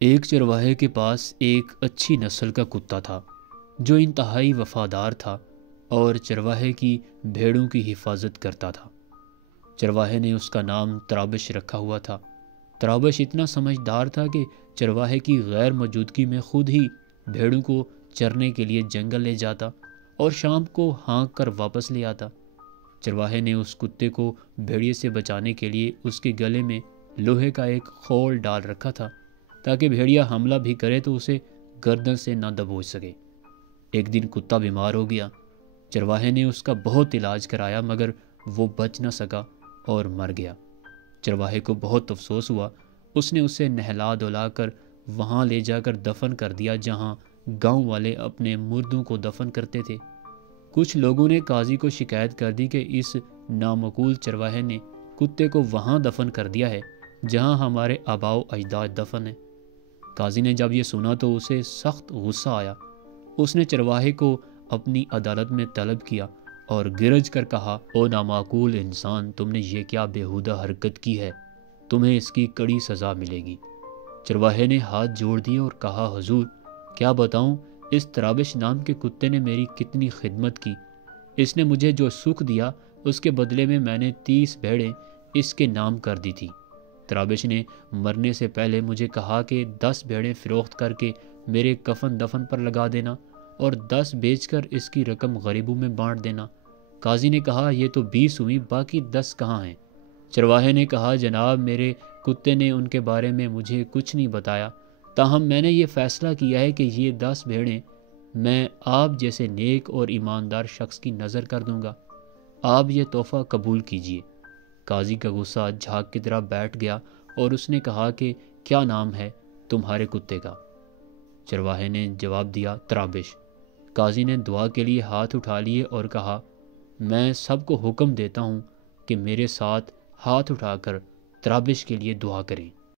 ایک چرواہے کے پاس ایک اچھی نسل کا کتا تھا جو انتہائی وفادار تھا اور چرواہے کی بھیڑوں کی حفاظت کرتا تھا۔ چرواہے نے اس کا نام ترابش رکھا ہوا تھا۔ ترابش اتنا سمجھدار تھا کہ چرواہے کی غیر موجودگی میں خود ہی بھیڑوں کو چرنے کے لیے جنگل لے جاتا اور شام کو ہانک کر واپس لے آتا۔ چرواہے نے اس کتے کو بھیڑیے سے بچانے کے لیے اس کے گلے میں لوہے کا ایک خول ڈال رکھا تھا تاکہ بھیڑیا حملہ بھی کرے تو اسے گردن سے نہ دبوچ سکے۔ ایک دن کتا بیمار ہو گیا۔ چرواہے نے اس کا بہت علاج کرایا مگر وہ بچ نہ سکا اور مر گیا۔ چرواہے کو بہت افسوس ہوا۔ اس نے اسے نہلا دھلا کر وہاں لے جا کر دفن کر دیا جہاں گاؤں والے اپنے مردوں کو دفن کرتے تھے۔ کچھ لوگوں نے قاضی کو شکایت کر دی کہ اس نامعقول چرواہے نے کتے کو وہاں دفن کر دیا ہے جہاں ہمارے آباء و اجداد دفن ہیں۔ قاضی نے جب یہ سنا تو اسے سخت غصہ آیا۔ اس نے چرواہے کو اپنی عدالت میں طلب کیا اور گرج کر کہا، او نامعقول انسان، تم نے یہ کیا بےہودہ حرکت کی ہے؟ تمہیں اس کی کڑی سزا ملے گی۔ چرواہے نے ہاتھ جوڑ دیے اور کہا، حضور کیا بتاؤں اس ترابش نام کے کتے نے میری کتنی خدمت کی۔ اس نے مجھے جو سکھ دیا اس کے بدلے میں نے 30 بھیڑیں اس کے نام کر دی تھی۔ ترابش نے مرنے سے پہلے مجھے کہا کہ 10 بھیڑیں فروخت کر کے میرے کفن دفن پر لگا دینا اور 10 بیچ کر اس کی رقم غریبوں میں بانٹ دینا۔ قاضی نے کہا، یہ تو 20 ہوئی، باقی 10 کہاں ہیں؟ چرواہے نے کہا، جناب میرے کتے نے ان کے بارے میں مجھے کچھ نہیں بتایا، تاہم میں نے یہ فیصلہ کیا ہے کہ یہ 10 بھیڑیں میں آپ جیسے نیک اور ایماندار شخص کی نظر کر دوں گا۔ آپ یہ تحفہ قبول کیجئے۔ قاضی کا غصہ جھاگ کی طرح بیٹھ گیا اور اس نے کہا کہ کیا نام ہے تمہارے کتے کا؟ چرواہے نے جواب دیا، ترابش۔ قاضی نے دعا کے لیے ہاتھ اٹھا لیے اور کہا، میں سب کو حکم دیتا ہوں کہ میرے ساتھ ہاتھ اٹھا کر ترابش کے لیے دعا کریں۔